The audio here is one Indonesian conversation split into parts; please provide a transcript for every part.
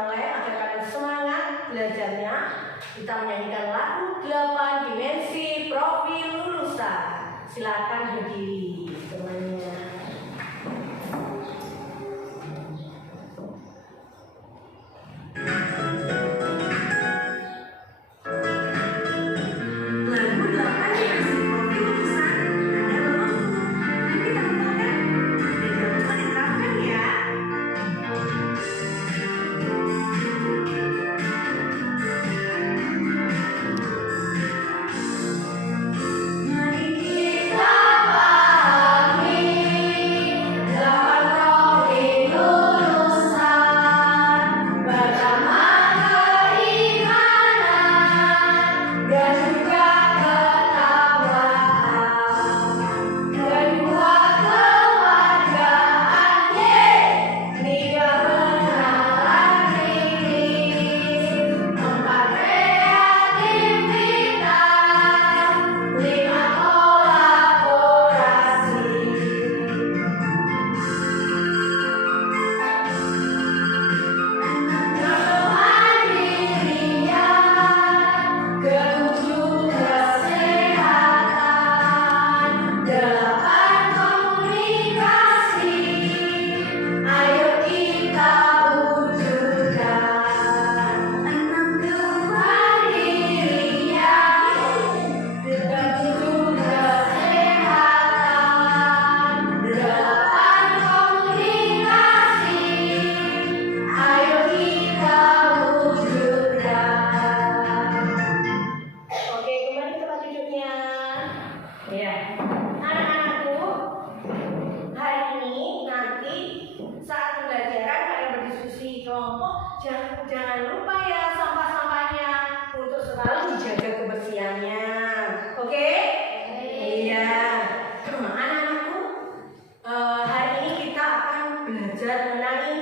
mulai agar kalian semangat belajarnya. Kita menyanyikan lagu 8 dimensi profil lulusan. Silakan berdiri semuanya. Jangan lupa ya sampah-sampahnya untuk selalu dijaga kebersihannya. Oke? Iya. Anak-anakku, hari ini kita akan belajar mengenai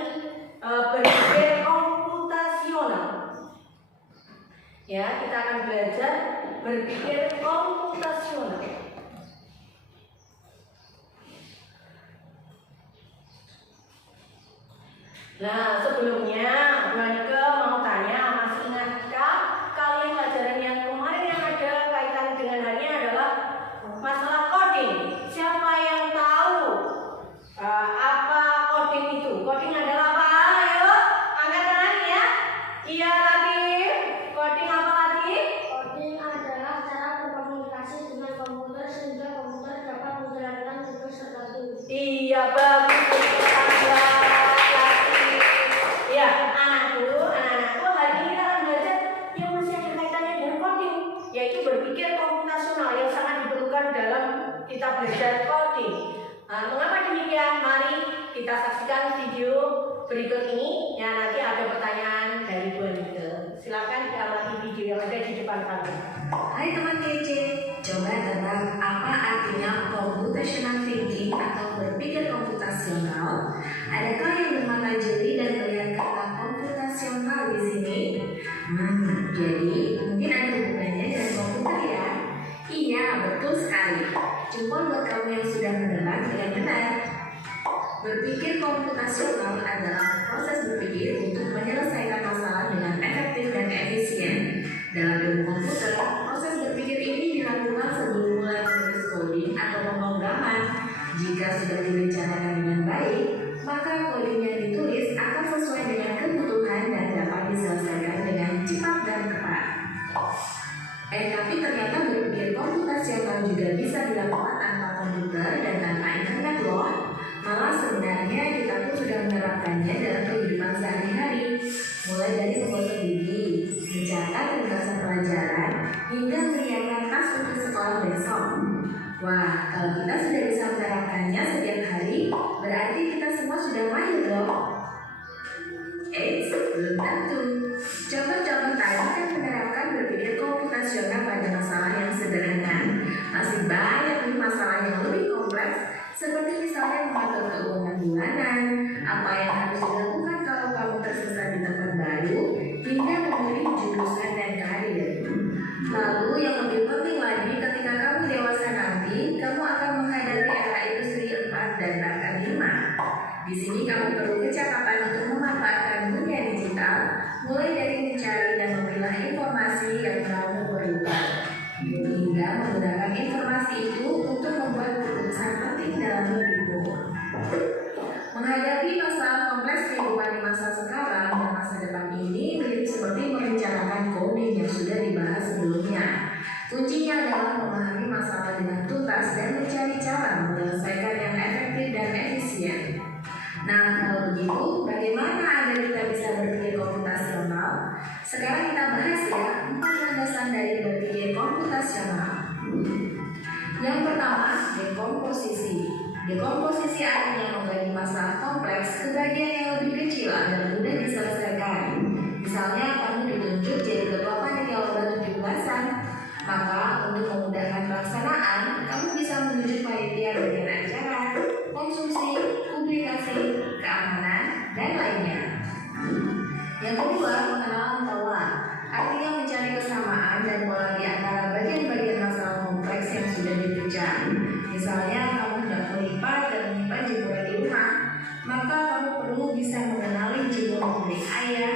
berpikir komputasional. Ya, kita akan belajar berpikir komputasional. Nah, sebelumnya Veronica mau tanya, masih ingatkah kalian pelajaran yang kemarin yang ada kaitan dengan hari ini adalah masalah coding? Siapa yang tahu apa coding itu? Coding adalah apa? Ayo, angkat tangan ya. Iya, Latif. Coding apa, Latif? Coding adalah cara berkomunikasi dengan komputer sehingga komputer dapat menjalankan tugas tertentu. Iya, bagus. Ya, anak-anakku, hari ini kita akan belajar yang masih ada kaitannya dengan coding, yaitu berpikir komputasional yang sangat diperlukan dalam kita belajar coding. Mengapa demikian? Mari kita saksikan video berikut ini. Ya, nanti ada pertanyaan dari Bu Anita. Silakan diamati video yang ada di depan kalian. Hai teman kece, coba tebak apa artinya computational thinking atau berpikir komputasional? Adakah yang bermata jeli dan melihat kata komputasional di sini? Jadi mungkin ada hubungannya dengan komputer ya? Iya, betul sekali. Cuma buat kamu yang sudah menebak dengan benar. Berpikir komputasional adalah proses berpikir untuk menyelesaikan masalah dengan efektif dan efisien. Dalam ilmu komputer, proses berpikir ini dilakukan sebelum mulai menulis coding atau pemrograman. Jika sudah direncanakan dengan baik, maka coding yang ditulis akan sesuai dengan kebutuhan dan dapat diselesaikan dengan cepat dan tepat. Tapi ternyata berpikir komputasional juga bisa dilakukan tanpa komputer dan tanpa internet loh. Malah sebenarnya kita pun sudah menerapkannya dalam kehidupan sehari-hari, mulai dari menggosok gigi, mencatat ringkasan pelajaran, hingga menyiapkan tas untuk sekolah besok. Wah, kalau kita sudah bisa menerapkannya setiap hari, berarti kita semua sudah mahir loh. Belum tentu. Coba-coba kan menerapkan berpikir komputasional pada masalah yang sederhana. Masih banyak nih masalah yang lebih kompleks, seperti misalnya mengatur keuangan bulanan, apa yang harus dilakukan kalau kamu tersesat di tempat baru, hingga memilih jurusan dan karir. Lalu yang lebih penting lagi, ketika kamu dewasa nanti, kamu akan menghadapi era industri 4 dan bahkan 5. Di sini kamu perlu kecakapan untuk memanfaatkan dunia digital sudah dibahas sebelumnya. Kuncinya adalah memahami masalah dengan tuntas dan mencari cara menyelesaikan yang efektif dan efisien. Nah, kalau begitu, bagaimana agar kita bisa berpikir komputasional? Sekarang kita bahas ya 4 landasan dari berpikir komputasional. Yang pertama, dekomposisi. Dekomposisi artinya membagi masalah kompleks ke bagian yang lebih kecil agar mudah diselesaikan. Misalnya, kamu ditunjuk jadi ketua panitia lomba 17-an. Maka, untuk memudahkan pelaksanaan, kamu bisa menunjuk panitia bagian acara, konsumsi, publikasi, keamanan, dan lainnya. Yang kedua, pengenalan pola. Artinya mencari kesamaan dan pola di antara bagian-bagian masalah kompleks yang sudah dipecah. Misalnya, kamu hendak melipat dan menyimpan jemuran di rumah, maka kamu perlu bisa mengenali jemuran milik ayah,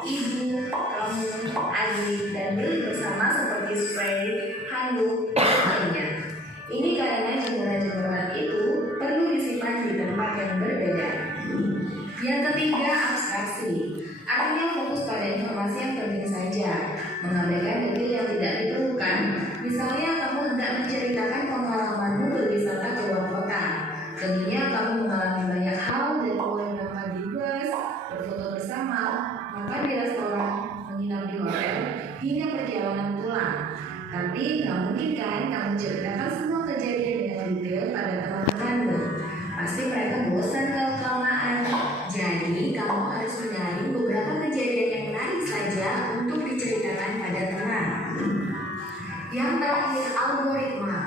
ibu, kamu, adik, dan milik bersama seperti spray, handuk, dan lainnya. Ini karena jemuran-jemuran itu perlu disimpan di tempat yang berbeda. Yang ketiga, abstraksi. Artinya fokus pada informasi yang penting saja, mengabaikan detail yang tidak diperlukan. Misalnya, kamu hendak menceritakan pengalamanmu berwisata ke luar kota. Tentunya kamu mengalami banyak hal dari mulai berangkat di bus, berfoto bersama, makan di restoran, menginap di hotel, hingga perjalanan pulang. Tapi nggak mungkin kan kamu ceritakan semua kejadian dengan detail pada teman-temanmu. Pasti mereka bosan kalau kelamaan. Jadi kamu harus mencari beberapa kejadian yang menarik saja untuk diceritakan pada teman. Yang terakhir, algoritma.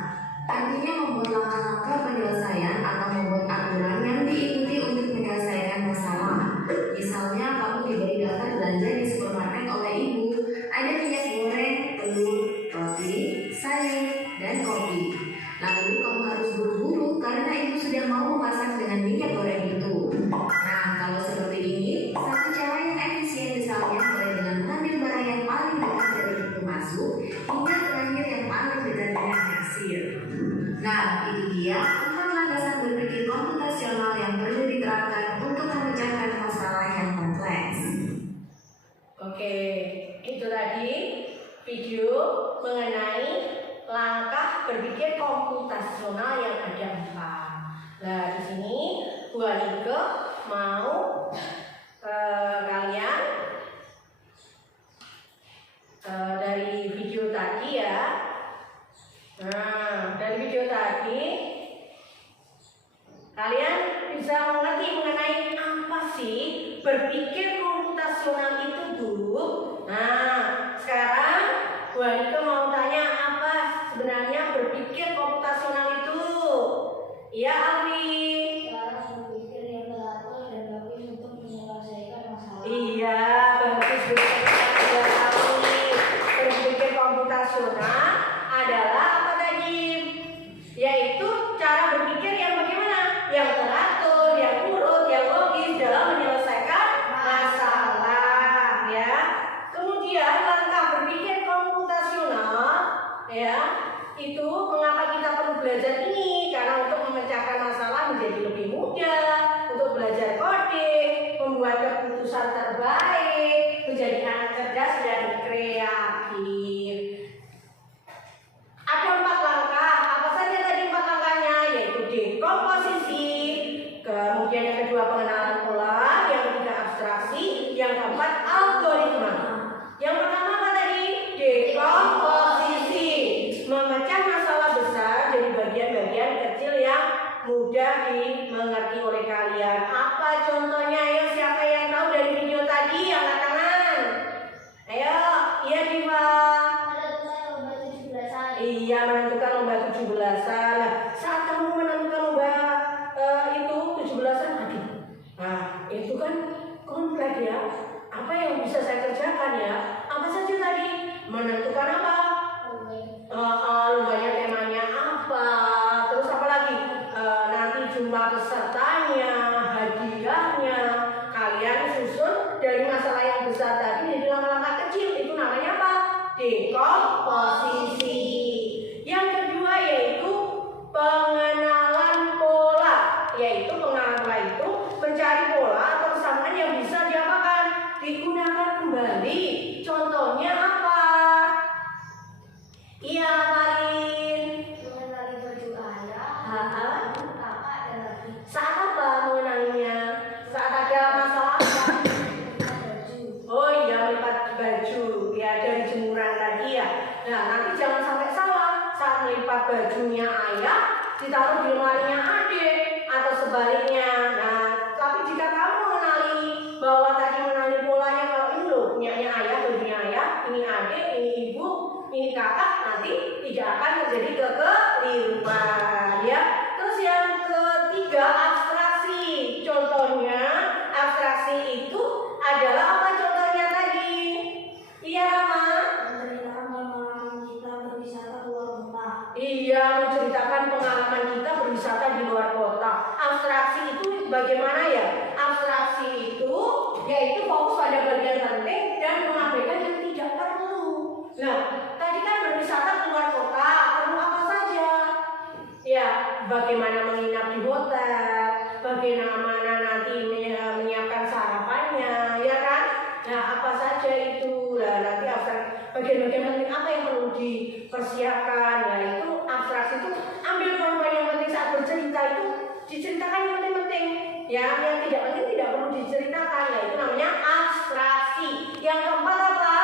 Artinya membuat langkah-langkah penyelesaian atau membuat aturan yang diikuti untuk menyelesaikan masalah. Misalnya kamu diberi daftar belanja di supermarket oleh ibu. Ada minyak goreng, telur, roti, sayur, dan kopi. Lalu kamu harus buru-buru karena ibu sudah mau memasak dengan minyak goreng itu. Nah, kalau seperti ini, satu cara yang efisien misalnya mulai dengan mengambil barang yang paling dekat dari pintu masuk hingga terakhir yang paling dekat dengan kasir. Nah, itu dia 4 landasan berpikir komputasional yang perlu diterapkan untuk memecahkan masalah yang kompleks. Oke, itu tadi video mengenai langkah berpikir komputasional yang ada 4. Nah, di sini Bu Anike mau kalian dari video tadi ya. Nah, dari video tadi kalian bisa mengerti mengenai apa sih berpikir komputasional itu dulu. Nah, sekarang Bu Anike mau tanya apa sebenarnya berpikir komputasional itu. Iya, Alfi. Cara berpikir yang teratur dan bagus untuk menyelesaikan masalah. Iya, bagus. Kita sudah tahu nih. Berpikir komputasional adalah apa tadi? Yaitu cara berpikir yang bagaimana? Yang teratur, yang urut, yang logis dalam menyelesaikan masalah, ya. Kemudian langkah berpikir komputasional, ya, itu mengapa kita perlu belajar ini? Karena untuk memecahkan masalah menjadi lebih mudah, untuk belajar coding, membuat keputusan terbaik, menjadi anak cerdas dan kreatif. Ada 4 langkah. Apa saja tadi 4 langkahnya? Yaitu dekomposisi, kemudian yang kedua pengenalan pola, yang ketiga abstraksi, yang keempat algoritma. Yang pertama apa tadi? Dekomposisi, memecah masalah besar jadi bagian-bagian kecil yang mudah dimengerti oleh kalian. Apa contohnya? Ayo, siapa yang tahu dari video tadi? Angkat tangan. Ayo, iya Diva. Menentukan lomba 17-an. Iya, menentukan lomba 17-an. Nah, saat kamu menentukan lomba itu 17-an, aduh. Nah, itu kan kompleks ya. Apa yang bisa saya kerjakan ya? Apa saja tadi? Menentukan apa? Lombanya temanya apa? Terus apa lagi? Nanti jumlah pesertanya, hadiahnya. Kalian susun dari masalah yang besar tadi jadi langkah-langkah kecil. Itu namanya apa? Dekomposisi. Yang kedua yaitu pengenalan pola. Yaitu pengenalan pola itu mencari pola atau kesamaan yang bisa diapakan? Digunakan kembali. Contohnya apa? Nah, nanti jangan sampai salah saat melipat bajunya ayah ditaruh di lemarinya adik atau sebaliknya. Nah, tapi jika kamu mengenali bahwa tadi mengenali polanya, kalau ini loh punyanya ayah, bajunya ayah, ini adik, ini ibu, ini kakak, nanti tidak akan terjadi kekeliruan ya. Terus yang ketiga, abstraksi. Contohnya abstraksi itu adalah apa contohnya tadi? Iya Rama? Iya, menceritakan pengalaman kita berwisata di luar kota. Abstraksi itu bagaimana ya? Abstraksi itu yaitu fokus pada bagian penting dan mengabaikan yang tidak perlu. Nah, tadi kan berwisata ke luar kota, perlu apa saja? Ya, bagaimana menginap di hotel, bagaimana nanti menyiapkan sarapannya, ya kan? Nah, apa saja itu? Nah, nanti bagian-bagian penting apa yang perlu dipersiapkan? Nah, itu abstraksi itu ambil poin-poin yang penting saat bercerita itu diceritakan yang penting-penting. Ya, yang tidak penting tidak perlu diceritakan. Nah, itu namanya abstraksi. Yang keempat apa?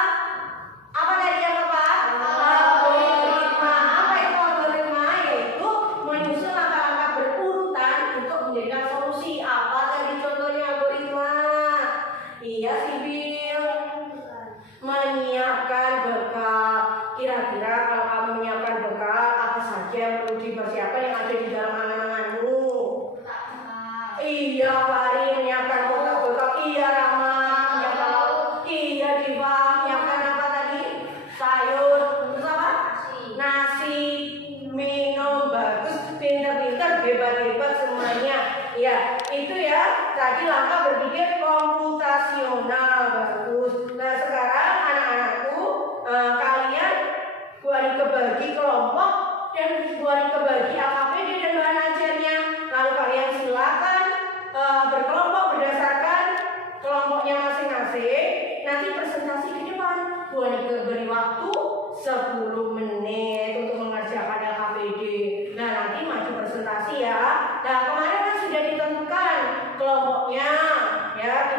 Apa tadi yang keempat? Algoritma. Apa itu algoritma? Yaitu menyusun langkah-langkah berurutan untuk menjadikan solusi. Apa tadi contohnya algoritma? Iya, Sibil. Menyiapkan bekal. Kira-kira kalau kamu menyiapkan bekal, apa saja yang perlu dipersiapkan yang ada di dalam angan-anganmu? Iya, Fari menyiapkan bekal. Iya, Rama menyiapkan. Iya, Diva menyiapkan apa tadi? Sayur, terus apa? Nasi, minum, bagus, pintar-pintar, hebat-hebat semuanya. Ya, itu ya tadi langkah berpikir komputasional, bagus. Nah, sekarang anak-anakku, kalian buat kebagi kelompok dan buat kebagi AKPD dan bahan ajarnya. Lalu kalian silakan berkelompok berdasarkan kelompoknya masing-masing. Nanti presentasi ke depan. Buat beri waktu 10 menit untuk mengerjakan LKPD. Nah, nanti maju presentasi ya. Nah, kemarin kan sudah ditentukan kelompoknya. Ya,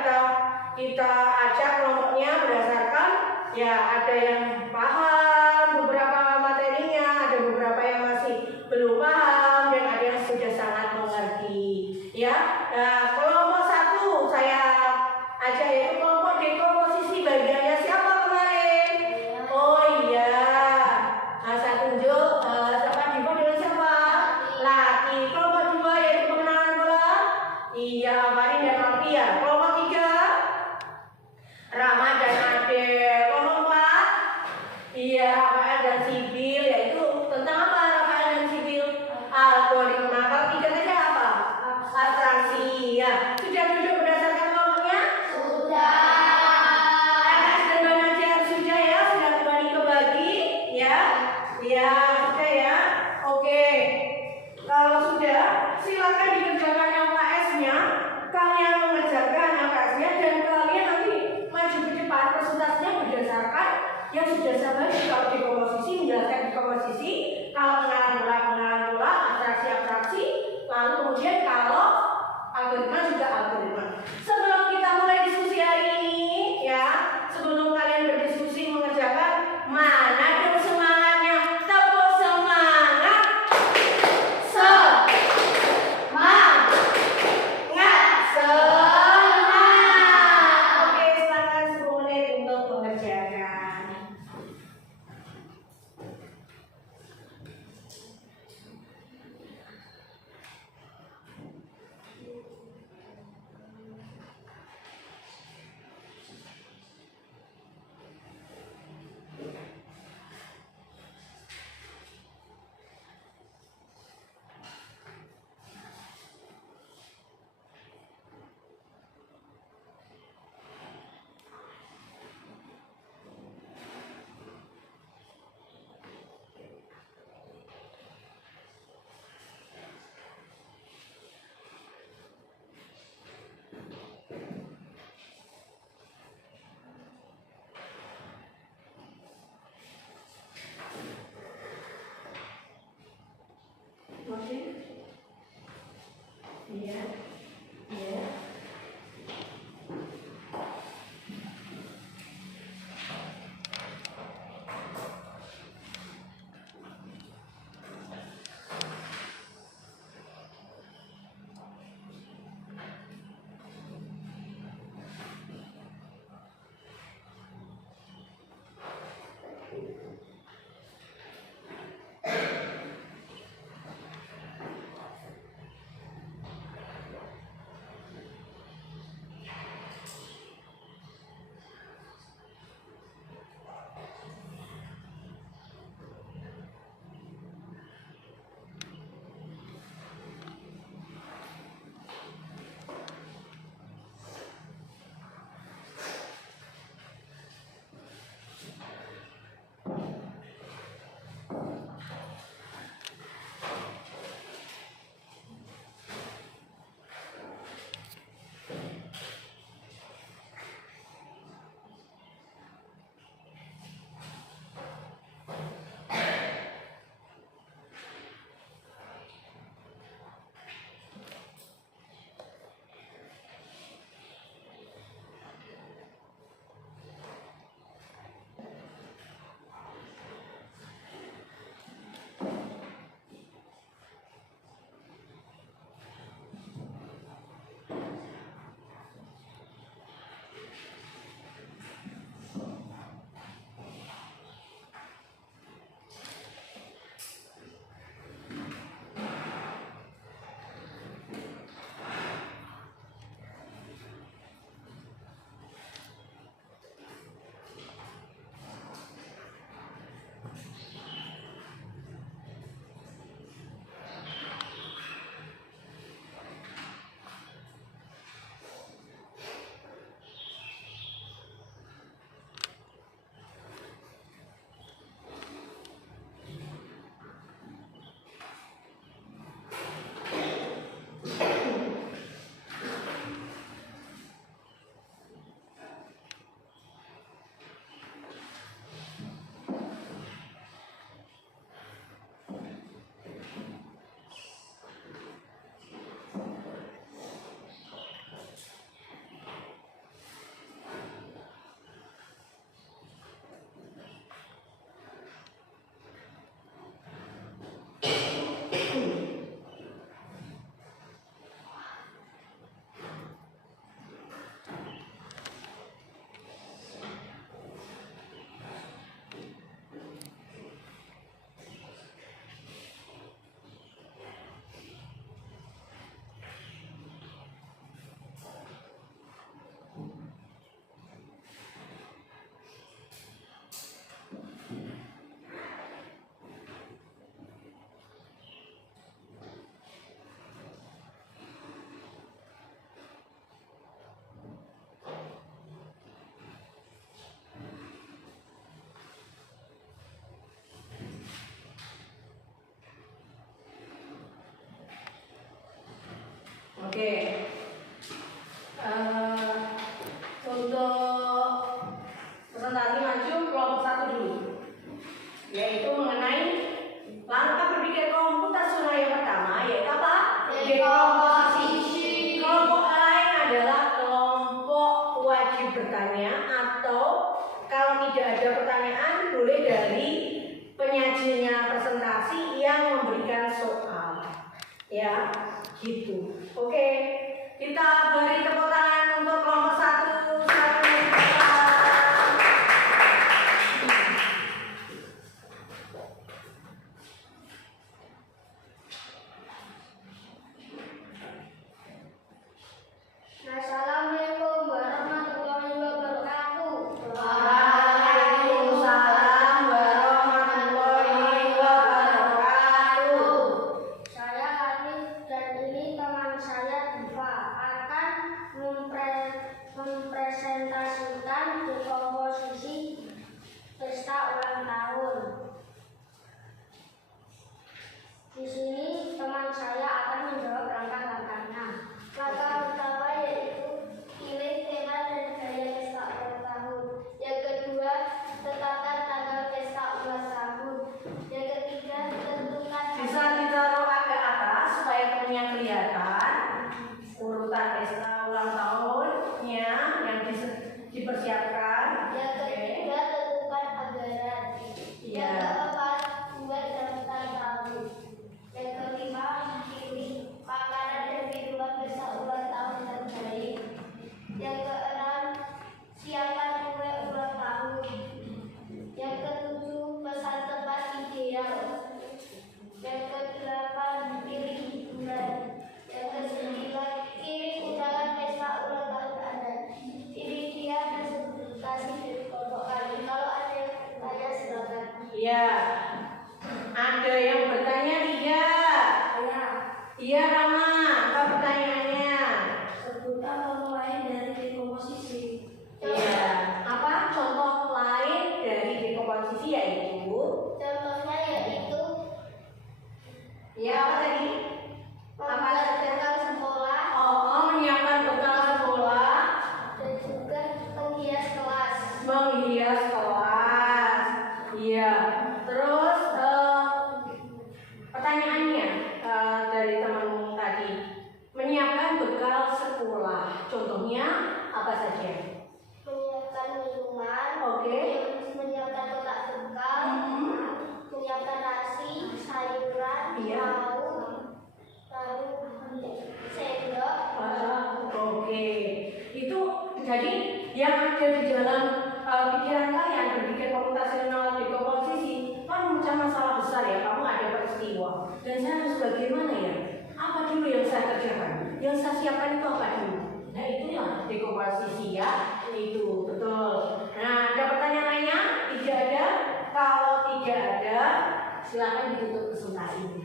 kita acak kelompoknya berdasarkan ya ada yang paham beberapa materinya, ada beberapa yang masih belum paham dan ada yang sudah sangat mengerti. Ya, nah, kelompok 1 saya ajak yaitu kelompok dekomposisi. Bagiannya siapa kemarin? Oh iya, saya tunjuk siapa Diva dengan siapa? Laki. Kelompok 2 yaitu pengenalan bola. Iya, Fari dan Alfia. Kelompok 3 Rama dan Ade. Kelompok 4 iya, Rafael dan Sibil, yaitu tentang apa Rafael dan Sibil? Algoritma. Kalau 3 tadi apa? Abstraksi. Ya, sudah duduk berdasarkan kelompoknya? Sudah. LKS dan bahan ajar sudah ya, sudah kembali kebagi ya? Ya, sudah ya. Oke. Kalau sudah, silakan dikerjakan LKS-nya. Kalian mengerjakan LKS-nya dan kalian nanti maju ke depan presentasinya berdasarkan yang sudah saya bagi. Kalau di komposisi menjelaskan di komposisi, kalau pengenalan bola, abstraksi, lalu kemudian kalau algoritma juga algoritma. Sebelum kita mulai diskusi hari ini, ya, sebelum kalian berdiskusi mengerjakan, mana dong semangatnya? Tepuk semangat. Semangat. Oke, silakan 10 menit untuk mengerjakan. untuk presentasi maju kelompok 1 dulu, yaitu mengenai langkah berpikir komputasional yang pertama, yaitu apa? Dekomposisi. Kelompok lain adalah kelompok wajib bertanya, atau kalau tidak ada pertanyaan boleh dari penyajinya presentasi yang memberikan soal, ya, gitu. Oke, kita beri tepuk tangan untuk kelompok 1. Assalamualaikum warahmatullahi wabarakatuh. Waalaikumsalam warahmatullahi wabarakatuh. Saya Hanif dan ini teman saya Diva akan mempresentasikan dekomposisi pesta ulang tahun. Di sini teman saya akan menjawab langkah-langkahnya. Langkah pertama yaitu pilih tema dan gaya pesta ulang tahun. Yang kedua, tetapkan tanggal pesta ulang tahun. Yang ketiga, tentukan Bisa ditaruh agak atas supaya temennya kelihatan urutan pesta ulang tahunnya yang dipersiapkan. Yang ketiga, tentukan anggaran. Iya. Yang keempat, buat daftar tamu. Yang kelima, pilih makanan dan minuman pesta ulang tahun terbaik. Yang keenam, siapkan kue ulang tahun. Yang ketujuh, pesan tempat ideal. Yang kedelapan, pilih hiburan. Yang kesembilan, kirim undangan pesta ulang tahun Anda. Ini dia presentasi dari kelompok kami. Kalau ada yang bertanya silakan. Iya. Ada yang bertanya tidak? Iya Rama, apa pertanyaannya? Sebutkan contoh lain dari dekomposisi. Iya. Apa contoh lain dari dekomposisi yaitu? Contohnya yaitu Ya apa tadi? membuat bekal sekolah Menyiapkan bekal sekolah, dan juga menghias kelas. menghias kelas. Iya. Terus pertanyaannya dari teman tadi, menyiapkan bekal sekolah. Contohnya apa saja? Menyiapkan minuman, Oke. menyiapkan kotak bekal, menyiapkan nasi, sayuran, Iya. lalu sendok. Oke. Itu jadi yang ada di dalam pikiran kalian berpikir komputasional dekomposisi kan memecah masalah besar ya. Kamu ada peristiwa dan saya harus bagaimana ya? Apa dulu yang saya kerjakan? Yang saya siapkan itu apa dulu? Nah itu yang dekomposisi ya. Itu betul. Nah ada pertanyaan lainnya? Tidak ada? Kalau tidak ada, silakan ditutup presentasinya.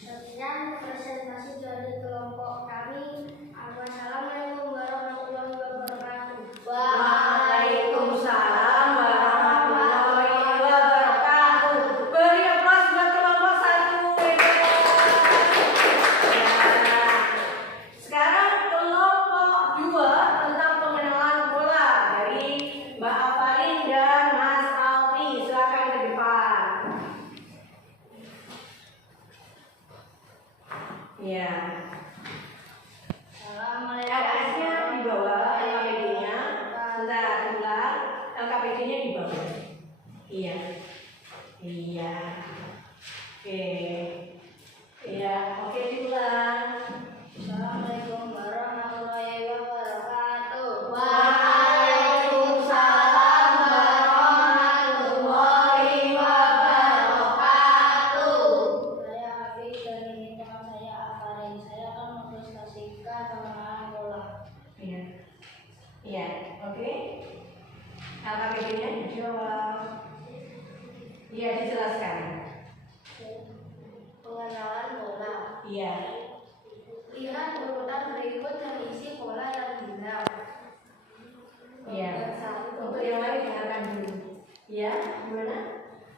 Sekian presentasi dari kelompok kami. Wassalamualaikum warahmatullahi wabarakatuh. Waalaikumsalam warahmatullahi wabarakatuh. Beri aplaus buat kelompok 1. Sekarang kelompok 2 tentang pengenalan bola dari Mbak Avalin dan Mas Alfi. Silakan ke depan. Ya. LKS-nya di bawah, LKPD-nya. Sebentar, ulang. LKPD-nya di bawah. Iya. Iya. Oke. Iya, oke diulang. Assalamualaikum warahmatullahi wabarakatuh. Waalaikumsalam warahmatullahi wabarakatuh. Saya Hafiz dan ini teman saya Afarin. Saya akan mempresentasikan pengenalan bola. Iya. Iya, oke. LKPD-nya dijawab. Iya, dijelaskan. Pengenalan bola. Iya. Lihat urutan berikut dan isi bola yang dibilang. Iya. Untuk yang lain dengarkan dulu. Iya, gimana?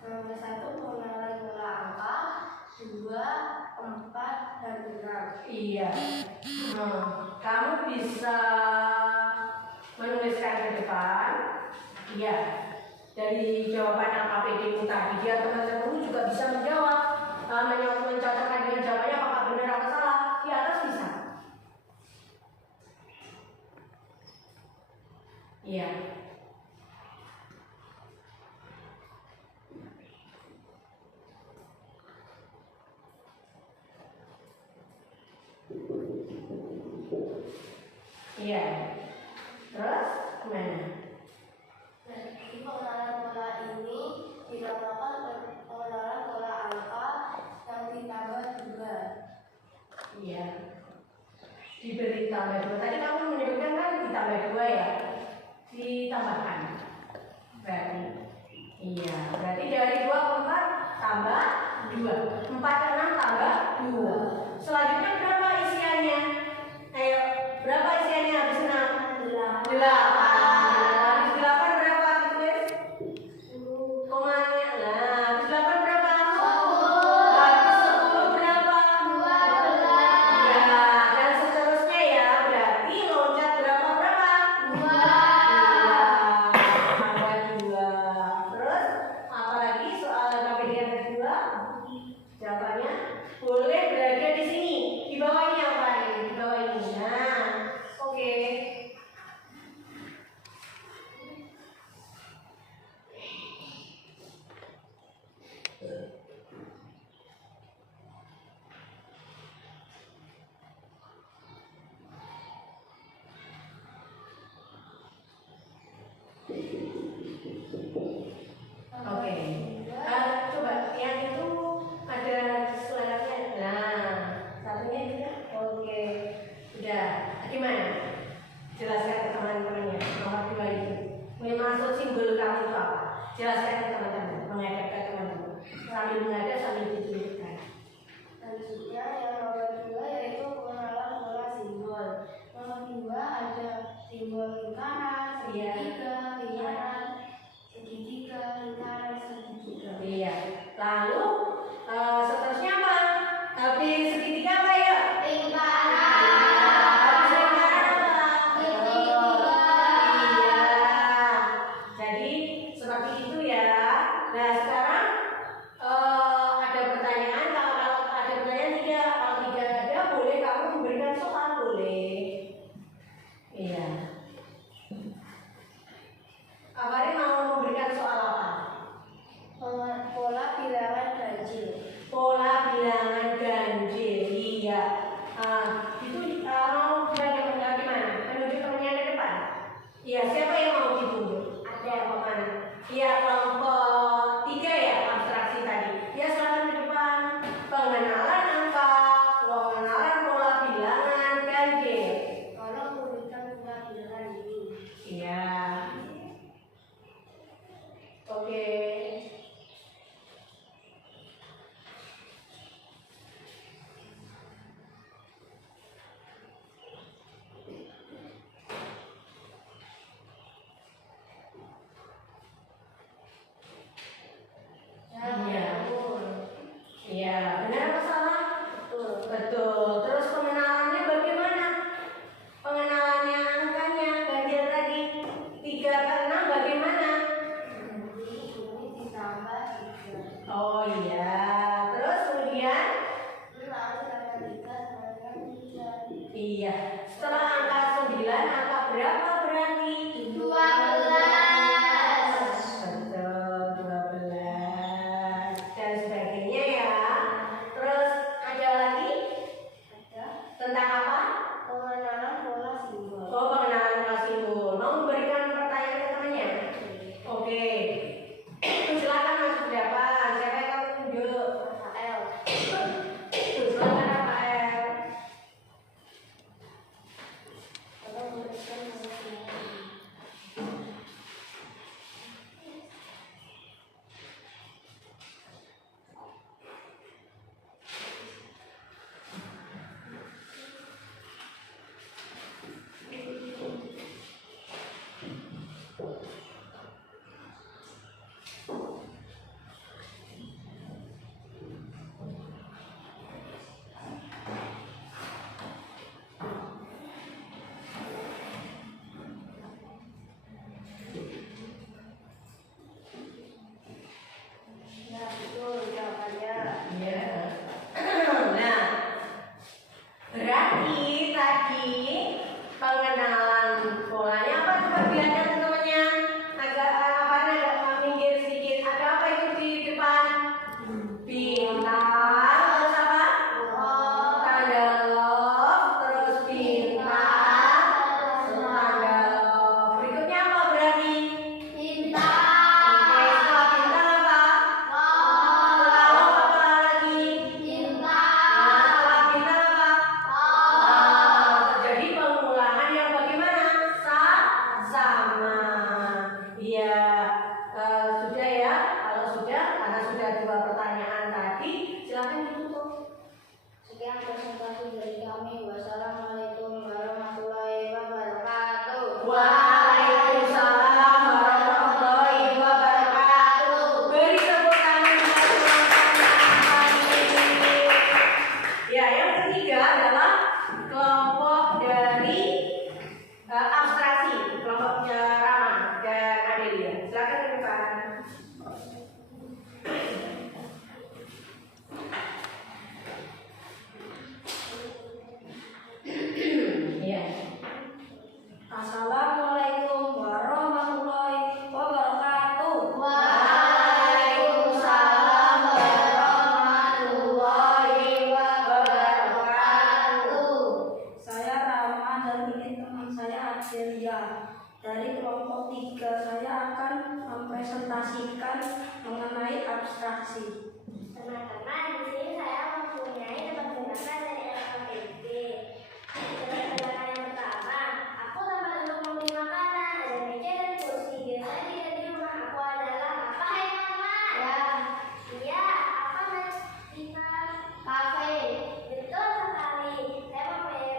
Nomor 1 pengenalan bola angka, 2, 4, dan 6. Iya. Kamu bisa menuliskan ke depan. Iya. Dari jawaban AKPD tadi, biar teman-teman juga bisa menjawab, mencocokkan dengan jawabannya apakah benar atau salah. Di atas bisa. Iya. Iya. Terus gimana? Jadi pengenalan pola ini dinamakan pengenalan pola angka yang ditambah 2. Iya. Diberi tambah 2. Tadi kamu menyebutkan kan ditambah 2 ya? Ditambahkan. Berarti. Iya. Berarti dari 2 ke 4 tambah 2. 4 ke 6 tambah 2. Selanjutnya berapa isiannya? Ayo, berapa isiannya habis 6? 8. Habis 8 berapa ditulis? Komanya. Nah, habis 8 berapa? 10. Habis 10 berapa? 12. Ya, dan seterusnya ya. Berarti loncat berapa? 2. Tambah 2. Terus apalagi soal KPD yang kedua? Jawabannya boleh berada di sini. Di bawah ini apa ini? Di bawah ini. Nah, oke. Oke. Coba yang itu ada selainnya. Nah, satunya juga. Oke. Udah. Gimana? Jelaskan ke teman-temannya. Nomor 2 itu. Maksud simbol kamu itu apa? Jelaskan ke teman-teman. Menghadap ke teman-teman. Sambil menghadap sambil ditunjukkan. Selanjutnya yang nomor 2 yaitu pengenalan pola simbol. Nomor 2 ada simbol lingkaran, segitiga, lingkaran, segitiga, lingkaran, segitiga. Iya. Lalu seterusnya apa? Habis segitiga apa ya? Lingkaran. Habis lingkaran apa? Segitiga. Iya. Jadi seperti itu ya. Nah sekarang ada pertanyaan. Kalau ada pertanyaan tidak, kalau tidak ada boleh kamu memberikan soal boleh. Iya. Abari mau memberikan soal apa? Pola bilangan ganjil. Pola bilangan ganjil. Iya. Itu mau bagaimana? Menunjuk temannya ke depan. Iya, siapa yang mau ditunjuk? Ada kemana? Iya, kelompok 3 ya, abstraksi tadi. Ya, silakan ke depan. Pengenalan angka, pengenalan pola bilangan ganjil. Kalau memberikan pola bilangan ini. Iya. Oke. kelompok 3 saya akan mempresentasikan mengenai abstraksi. Teman-teman, di sini saya mempunyai tempat gerakan dari LKPD. Tempat gerakan yang pertama, aku tempat untuk membeli makanan, ada meja dan kursi. Biasanya tidak di rumah aku adalah apa, hai teman-teman? Ya, iya, apa Tina? Kafe. Betul sekali. Saya mempunyai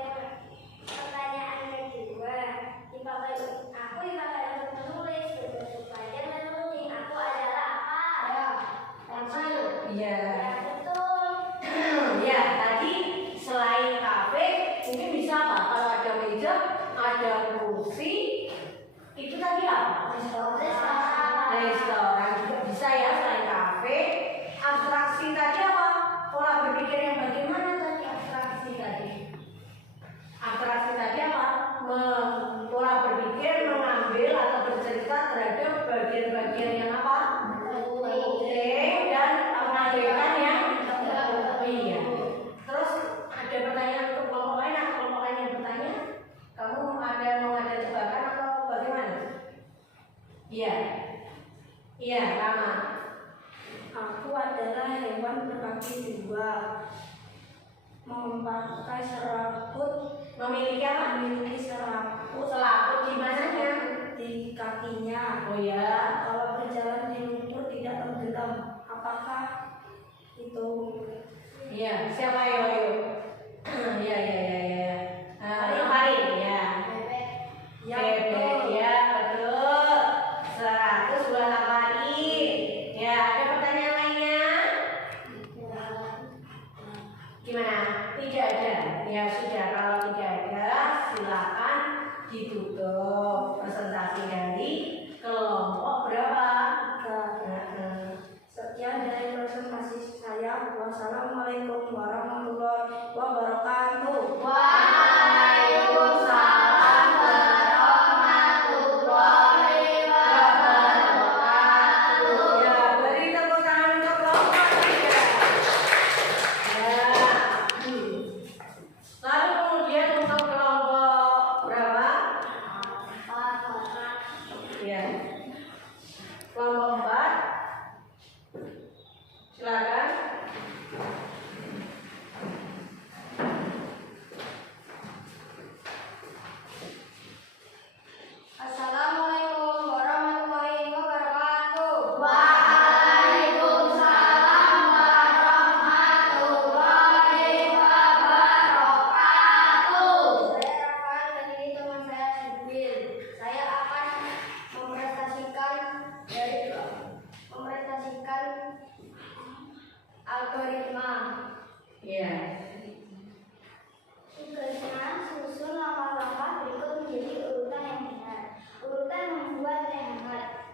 pertanyaan kedua. Aku dipakai untuk menulis berbentuk panjang dan menguning. Aku adalah apa? Ya, pensil. Iya. Ya, betul. Ya, tadi selain kafe, mungkin bisa apa? Kalau ada meja, ada kursi, itu tadi apa? Restoran juga bisa ya selain kafe. Abstraksi tadi apa? Pola berpikir yang bagaimana tadi abstraksi tadi? Abstraksi tadi apa? Pola berpikir mengambil atau bercerita terhadap bagian-bagian yang apa? Penting dan mengambilkan yang iya. Terus ada pertanyaan untuk kelompok lain atau kelompok lain yang bertanya? Kamu mau ada tebakan atau bagaimana? Iya. Iya, Rama. Aku adalah hewan berkaki 2, memakai serabut, Memiliki apa? memiliki serabut Selaput di mananya? di kakinya. Oh ya. Kalau berjalan di lumpur tidak tenggelam. Apakah itu? Iya, siapa ayo? Iya. Farid, ya. Ya, Bebek, betul. ya betul. 100 bulan apa ya? Ada pertanyaan lainnya? Gimana? Tidak ada. Ya sudah, kalau tidak ada, silakan ditutup presentasi dari kelompok berapa? Sekian dari presentasi saya. Wassalamualaikum warahmatullahi wabarakatuh. Waalaikumsalam warahmatullahi wabarakatuh. Ya, beri tepuk tangan untuk kelompok 3. Ya. Lalu kemudian untuk kelompok berapa? Ya. Kelompok 4. Silakan. Assalamualaikum warahmatullahi wabarakatuh. Waalaikumsalam warahmatullahi wabarakatuh. Saya Rafael dan ini teman saya Sibil. Saya akan mempresentasikan algoritma. Ya. Tugasnya susun langkah-langkah berikut menjadi urutan yang benar. Urutan membuat teh hangat.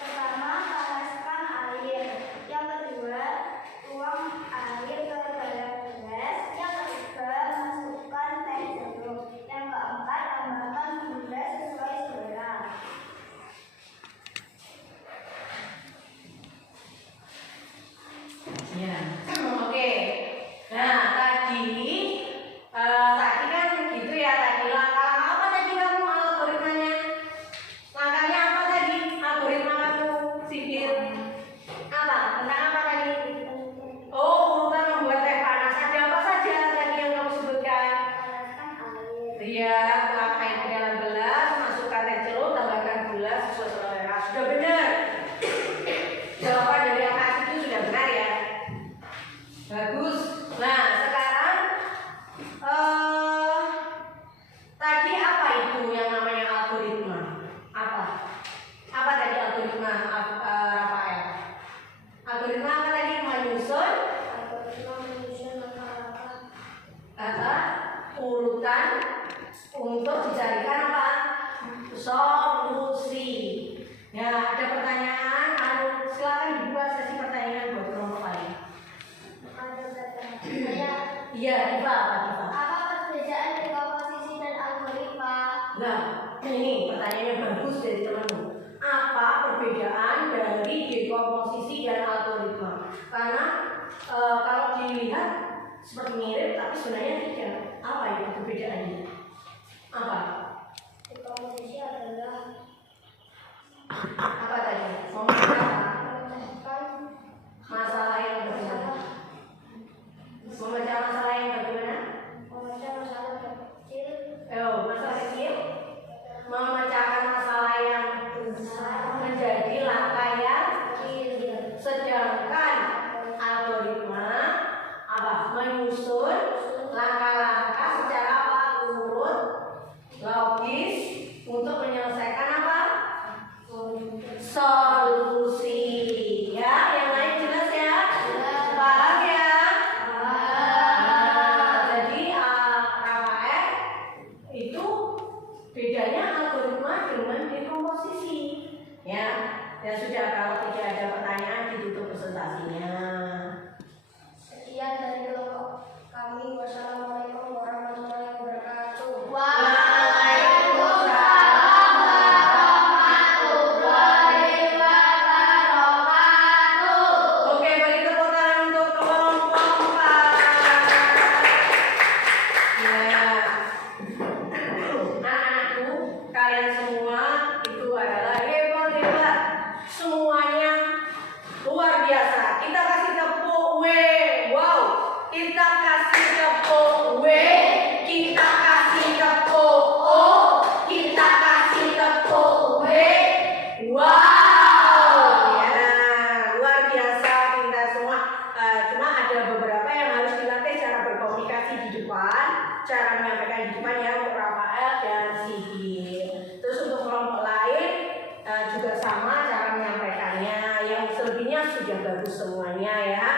Pertama, panaskan air. Yang kedua, tuang air ke dalam gelas. Yang ketiga, masukkan teh jeruk. Yang keempat, tambahkan gula sesuai selera. Ya. Oke. Nah, tadi kan gitu ya tadi langkah apa tadi kamu algoritmanya? Langkahnya apa tadi? Algoritma kamu Sibil. Apa? Tentang apa tadi? Oh, urutan membuat teh panas. Ada apa saja tadi yang kamu sebutkan? Panaskan air. Iya, tuang air ke dalam gelas, masukkan teh jeruk, tambahkan gula sesuai selera. Sudah benar. Jawaban dari yang kasih itu sudah benar ya. Bagus. Nah, sekarang tadi apa itu yang namanya algoritma? Apa? Apa tadi algoritma, Rafael? Algoritma apa tadi? Menyusun Algoritma menyusun langkah-langkah. urutan untuk dicarikan apa? Solusi. Ya, ada pertanyaan? Silakan dibuat sesi pertanyaan buat kelompok lain. Ada pertanyaan. Iya, Diva, apa Diva? Apa perbedaan dekomposisi dan algoritma? Nah, ini pertanyaannya bagus dari temanmu. Apa perbedaan dari dekomposisi dan algoritma? Karena kalau dilihat seperti mirip, tapi sebenarnya tidak. Apa itu perbedaannya? Apa untuk menyelesaikan apa? Solusi. Ya, yang lain jelas ya? Paham ya? Jadi Rafael itu bedanya algoritma dengan dekomposisi. Ya, ya sudah, kalau tidak ada pertanyaan ditutup presentasinya. Sekian dari kelompok kami. Wassalamualaikum warahmatullahi wabarakatuh. Waalaikumsalam warahmatullahi wabarakatuh. Oke, beri tepuk tangan untuk kelompok 4. Ya, anak-anakku, kalian semua itu adalah hebat-hebat. Semuanya luar biasa. Kita kasih tepuk W. Wow. Kita kasih tepuk W. Kita kasih tepuk O. Kita kasih tepuk W. Wow. Ya, luar biasa kita semua. Cuma ada beberapa yang harus dilatih cara berkomunikasi di depan, cara menyampaikan di depan ya untuk Rafael dan Sigit. Terus untuk kelompok lain juga sama cara menyampaikannya. Yang selebihnya sudah bagus semuanya ya.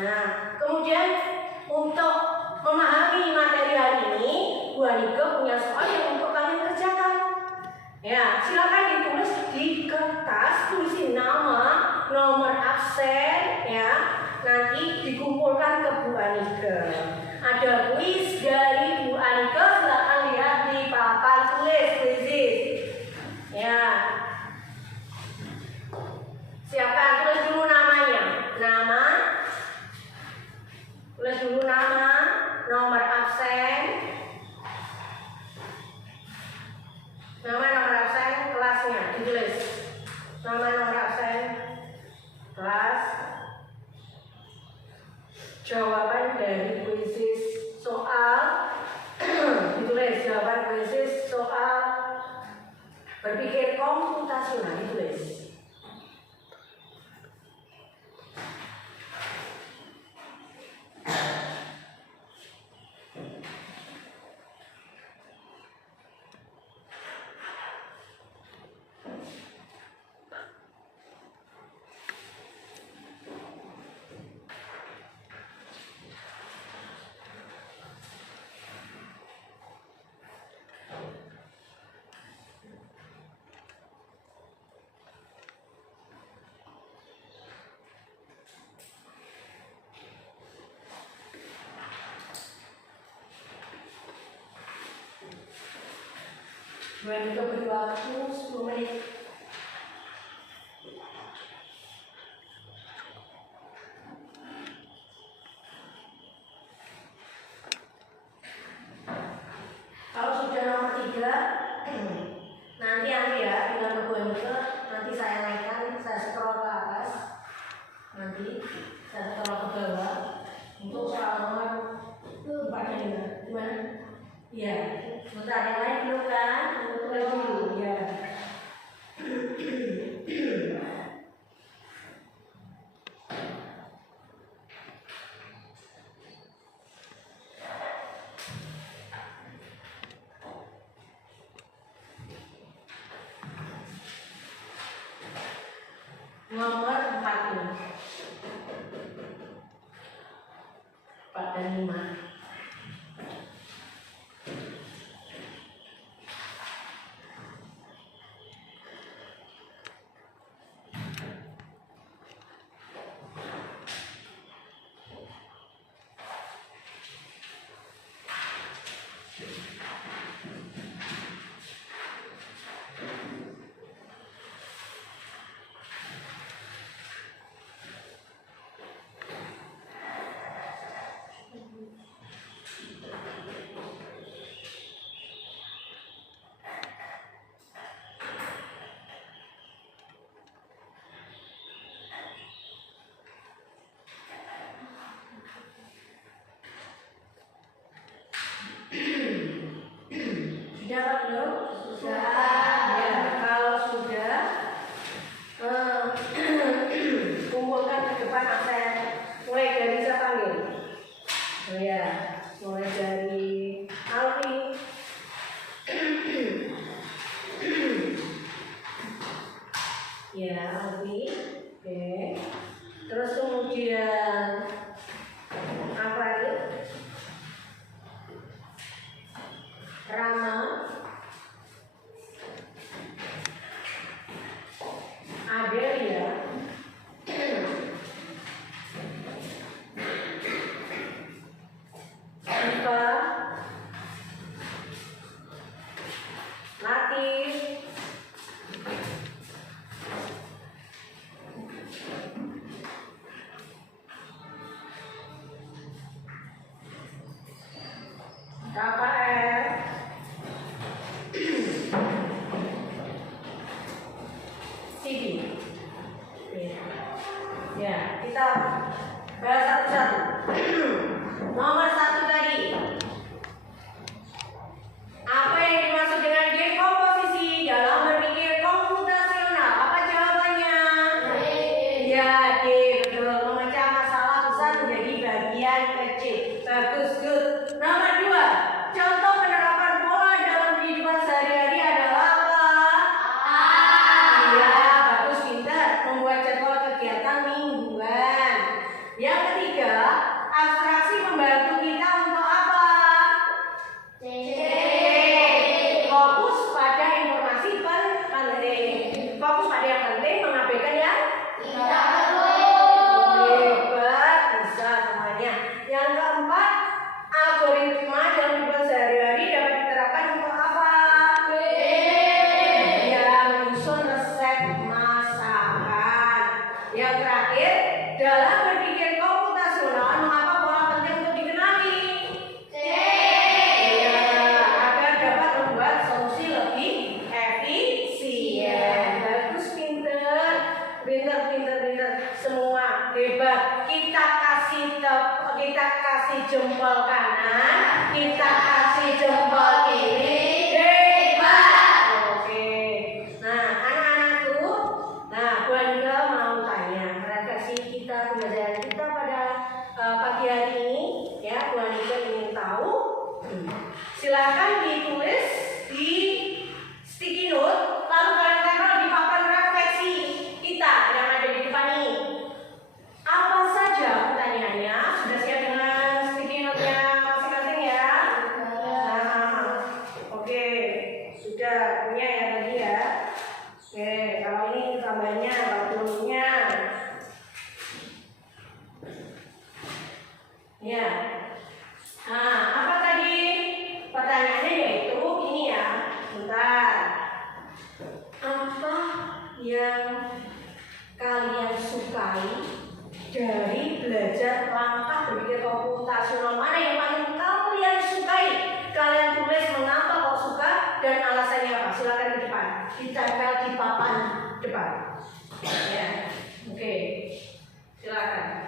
Nah, kemudian untuk memahami materi hari ini, Bu Anike punya soal yang untuk kalian kerjakan. Ya, silakan ditulis di kertas, tulisin nama, nomor absen, ya. Nanti dikumpulkan ke Bu Anike. Ada kuis dari Bu Anike, silakan lihat di papan tulis kuisis. Ya. Siapkan, tulis dulu namanya. Nama, tulis dulu nama, nomor absen, nama, nomor absen, kelasnya ditulis. Nama, nomor absen, kelas, jawaban dari kuisis soal, ditulis jawaban kuisis soal berpikir komputasional, ditulis. Bu Anike beri waktu 10 menit. Kalau sudah nomor 3, nanti ya, tinggal ke Bu Anike, nanti saya naikkan, saya scroll ke atas, nanti saya scroll ke bawah untuk soal nomor 4. Gimana? Iya. Sebentar, yang lain belum kan? Tulis dulu, ya. Nomor 4 ini. 4 dan 5. Sudah Pak belum? Sudah. Ya, kalau sudah kumpulkan ke depan absen. Mulai dari siapa nih? Oh ya, mulai dari Alfi. Ya, Alfi. Oke. Terus kemudian apa lagi? Rama. Adelia. Iva. Latif. Rafael. Sidi. Ya, kita bahas satu-satu. Nomor 1 tadi. Apa yang dimaksud dengan dekomposisi dalam berpikir komputasional? Apa jawabannya? Ya, D. Betul. Memecah masalah besar menjadi bagian kecil. Bagus, good. Nomor 2. Contoh penerapan pola dalam kehidupan sehari-hari adalah apa? Iya, bagus, pintar. Membuat jadwal kegiatan mingguan. Yang ketiga, abstraksi membantu kita untuk apa? Fokus pada informasi penting. Fokus pada yang penting, mengabaikan yang hebat, bisa semuanya. Yang keempat, algoritma dalam kehidupan sehari-hari dapat diterapkan untuk apa? Ya, menyusun resep masakan. Yang terakhir, dalam berpikir komputasional, mengapa pola penting untuk dikenali? Ya, agar dapat membuat solusi lebih efisien. Bagus, pinter. Semua hebat. Kita kasih jempol kanan, kita kasih jempol kiri. Hebat. Oke. Nah, anak-anakku, Bu Anita mau tanya refleksi kita, pembelajaran kita pada pagi hari ini, ya. Bu Anita ingin tahu. Silakan ditulis di sticky note, lalu kalian tempel di papan refleksi kita yang ada di depan ini. Apa saja pertanyaannya? Sudah siap dengan sticky note-nya masing-masing ya? Nah, oke. Sudah punya ya tadi ya? Oke, kalau ini tambahnya, kalau belumnya. Ya. Nah, apa tadi? Pertanyaannya yaitu ini ya. Bentar. Apa yang kalian sukai dari belajar langkah berpikir komputasional? Mana yang paling kalian sukai? Kalian tulis mengapa kau suka dan alasannya apa? Silakan di depan, ditempel di papan depan. Ya, oke. Silakan.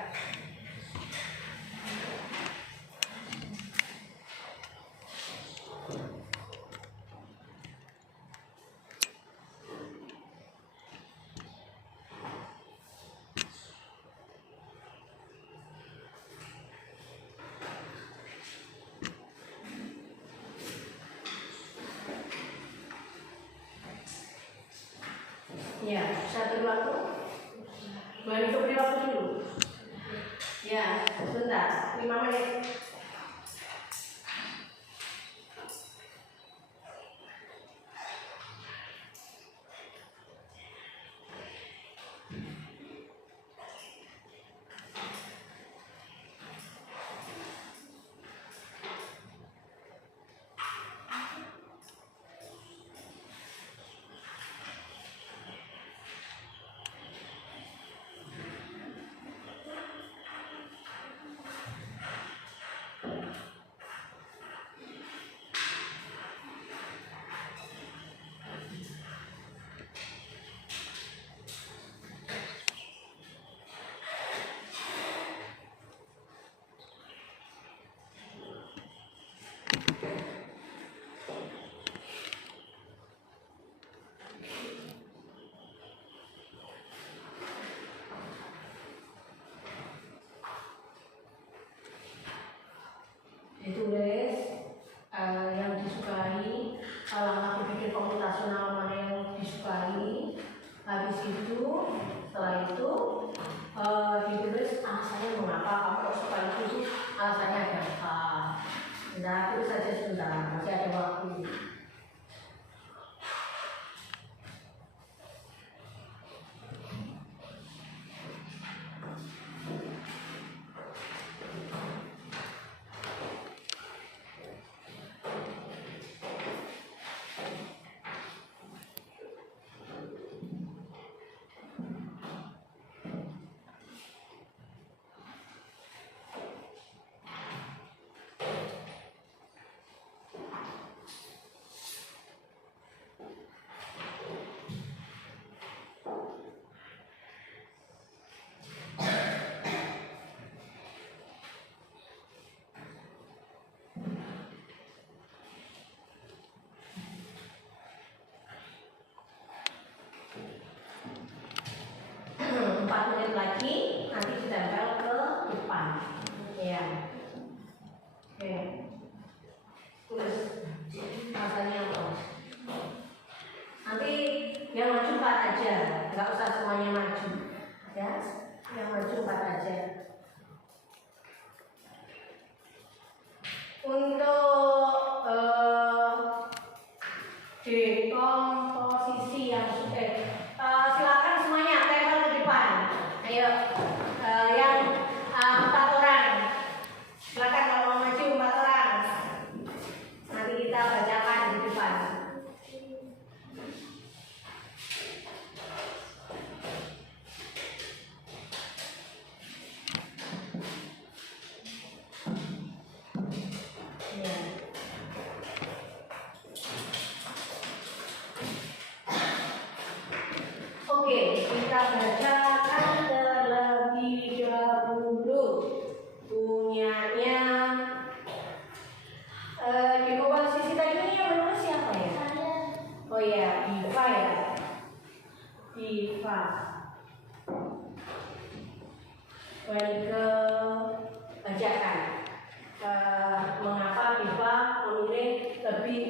Ya, saya beri waktu. Boleh itu beri waktu dulu. Ya, sebentar, 5 menit. satu lagi, nanti ditempel ke depan. Ya. Oke. Terus rasanya apa? Nanti yang maju 4 aja, nggak usah semuanya maju. Ya, yang maju 4 aja. Untuk dekomposisi yang silakan semuanya tempel ke depan. Ayo, yang 4 orang. Silakan kalau mau maju 4 orang. Nanti kita bacakan di depan. Ya. Oke, kita bacakan terlebih dahulu punyanya. Di komposisi tadi ini yang menulis siapa ya? Oh ya, Diva ya. Diva. Ke bacakan. Mengapa Diva memilih lebih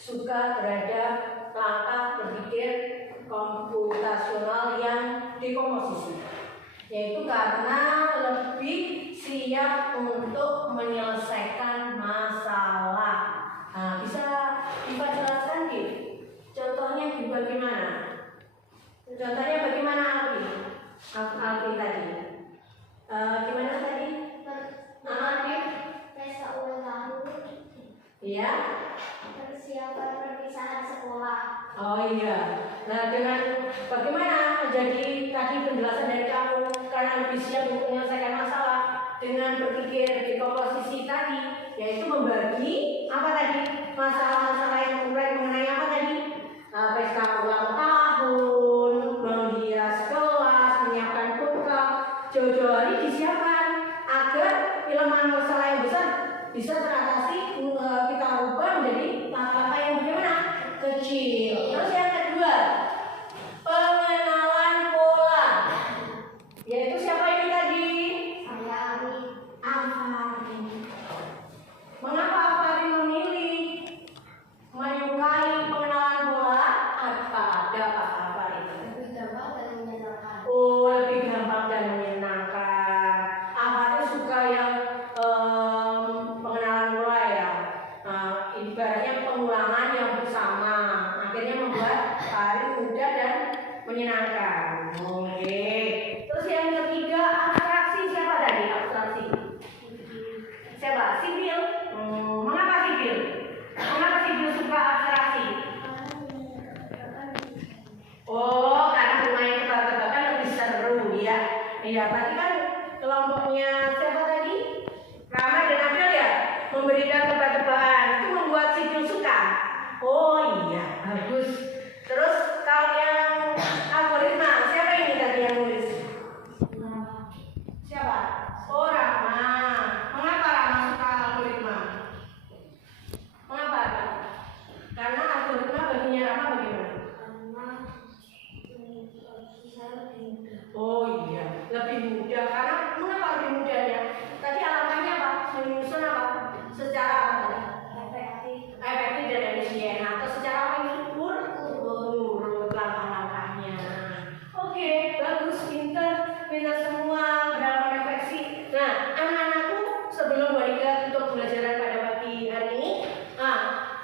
suka terhadap langkah berpikir komputasional yang dekomposisi, yaitu karena lebih siap untuk menyelesaikan masalah. Nah, bisa Diva jelaskan Div? Contohnya di bagaimana? Contohnya bagaimana Alfi tadi? Gimana tadi? Div? Pesta ulang tahun. Iya. Persiapan perpisahan sekolah. Oh iya. Nah, dengan bagaimana menjadi tadi penjelasan dari kamu karena lebih siap untuk menyelesaikan masalah dengan berpikir dekomposisi tadi, yaitu membagi apa tadi masalah-masalah yang mengenai apa tadi pesta ulang tahun, menghias kelas, menyiapkan program, jauh-jauh hari disiapkan agar elemen masalah yang besar bisa teratasi, kita ubah menjadi langkah yang bagaimana? Kecil. Terus yang kedua, pengenalan pola, yaitu siapa ini tadi? Afari. Mengapa Afari memilih menyukai pengenalan pola? Ada Pak Afari. Lebih gampang dan menyenangkan. Oh, lebih gampang dan menyenangkan. Afari suka yang pengenalan pola ya. Ibaratnya pengulangan yang bersama, akhirnya membuat Afari mudah dan menyenangkan. Oke. Terus yang ketiga, abstraksi. Siapa tadi abstraksi? Siapa? Sipil. Mengapa sipil? Mengapa sipil suka abstraksi? Oh, karena bermain tebak-tebakan lebih seru ya. Iya, tadi kan kelompoknya siapa tadi? Rama dan Adel ya, memberikan tebak-tebakan. Itu membuat sipil suka. Oh iya, bagus. Terus kalau yang algoritma, siapa ini tadi yang nulis? Siapa? Oh, Rama. Mengapa Rama suka algoritma? Mengapa? Karena algoritma baginya Rama bagaimana? Oh iya, lebih mudah. Karena mengapa lebih mudahnya? Tadi alangkahnya apa? Menyusun apa? Secara apa tadi? Efektif dan efisien. Atau secara apa ini? Urut langkah-langkahnya. Oke, bagus, pintar semua dalam refleksi. Nah, anak-anakku sebelum balik untuk pembelajaran pada pagi hari ini,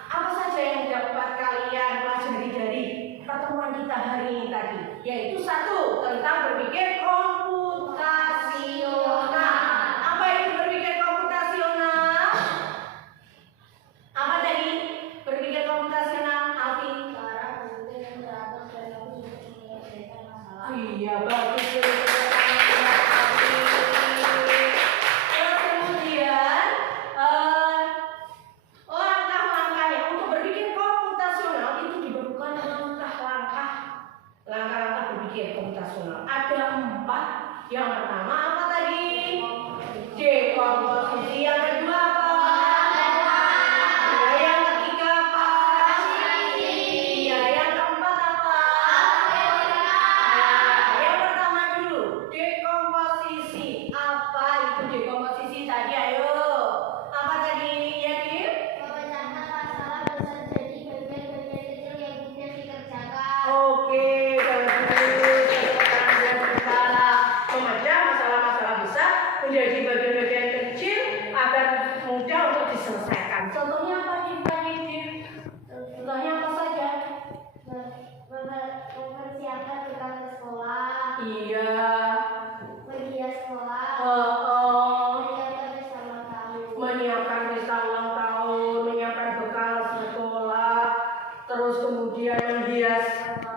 apa saja yang dapat kalian pelajari dari pertemuan kita hari ini tadi? Yaitu satu, tentang berpikir komputasional. Apa itu berpikir komputasional? Apa tadi? Berpikir komputasional, Alfi? Iya, bagus. Terus kemudian langkah-langkahnya untuk berpikir komputasional itu diperlukan langkah-langkah berpikir komputasional. Ada 4. Yang pertama apa tadi? Dekomposisi. Yang kedua apa? Yang ketiga apa? Yang keempat apa? Yang pertama dulu, dekomposisi. kita berangkat ke sekolah, Iya. pergi ke sekolah, menyiapkan bersama tamu. Menyiapkan pesta ulang tahun, menyiapkan bekal sekolah, terus kemudian menghias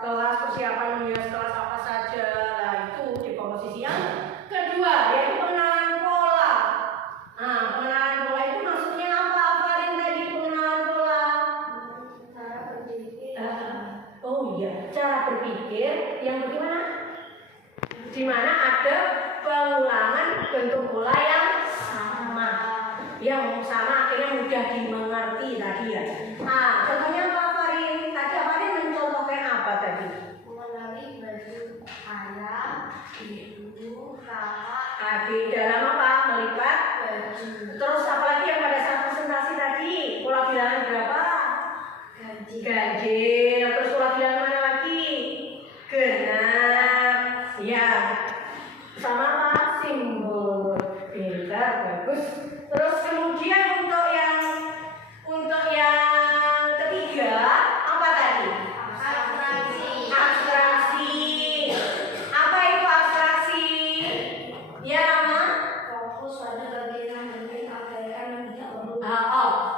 kelas, persiapan menghias kelas apa saja. Nah itu di komposisi yang kedua, yaitu pengenalan pola. Nah, pengenalan pola itu maksudnya apa? Farin tadi pengenalan pola. Cara berpikir, Oh iya, cara berpikir yang bagaimana? Di mana ada pengulangan bentuk pola yang sama, akhirnya mudah dimengerti tadi ya. Nah, contohnya apa Farin? Tadi Farin mencontohkan apa tadi? mengenali baju ayah, ibu, kakak, Adik dalam apa? Melipat. baju, Terus apalagi yang pada saat presentasi tadi? Pola bilangan berapa? gaji, Ganjil. Terus pola bilangan mana lagi? Genap. Ya. Sama apa? Simbol. Pintar, bagus. Terus kemudian untuk yang ketiga apa tadi? abstraksi, Abstraksi. Apa itu abstraksi? Ya Rama? Fokus pada bagian yang penting, abaikan yang tidak perlu.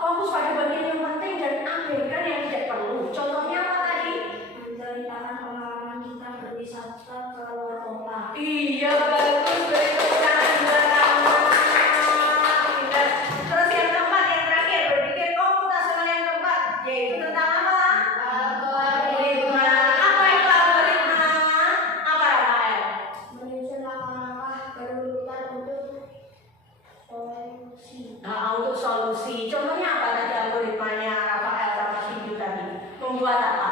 Fokus pada bagian yang penting dan abaikan yang tidak perlu. Contohnya apa tadi? Menceritakan pengalaman kita berwisata ke luar kota. Iya bagus, beri tepuk tangan buat Rama. Pintar. Terus yang keempat, yang terakhir, berpikir komputasional yang keempat, yaitu tentang apa? Algoritma. Apa itu algoritma? Apa Rafael? menyusun langkah-langkah berurutan untuk solusi. Nah, untuk solusi. Contohnya apa tadi algoritmanya Rafael sama Sindu tadi? Membuat apa?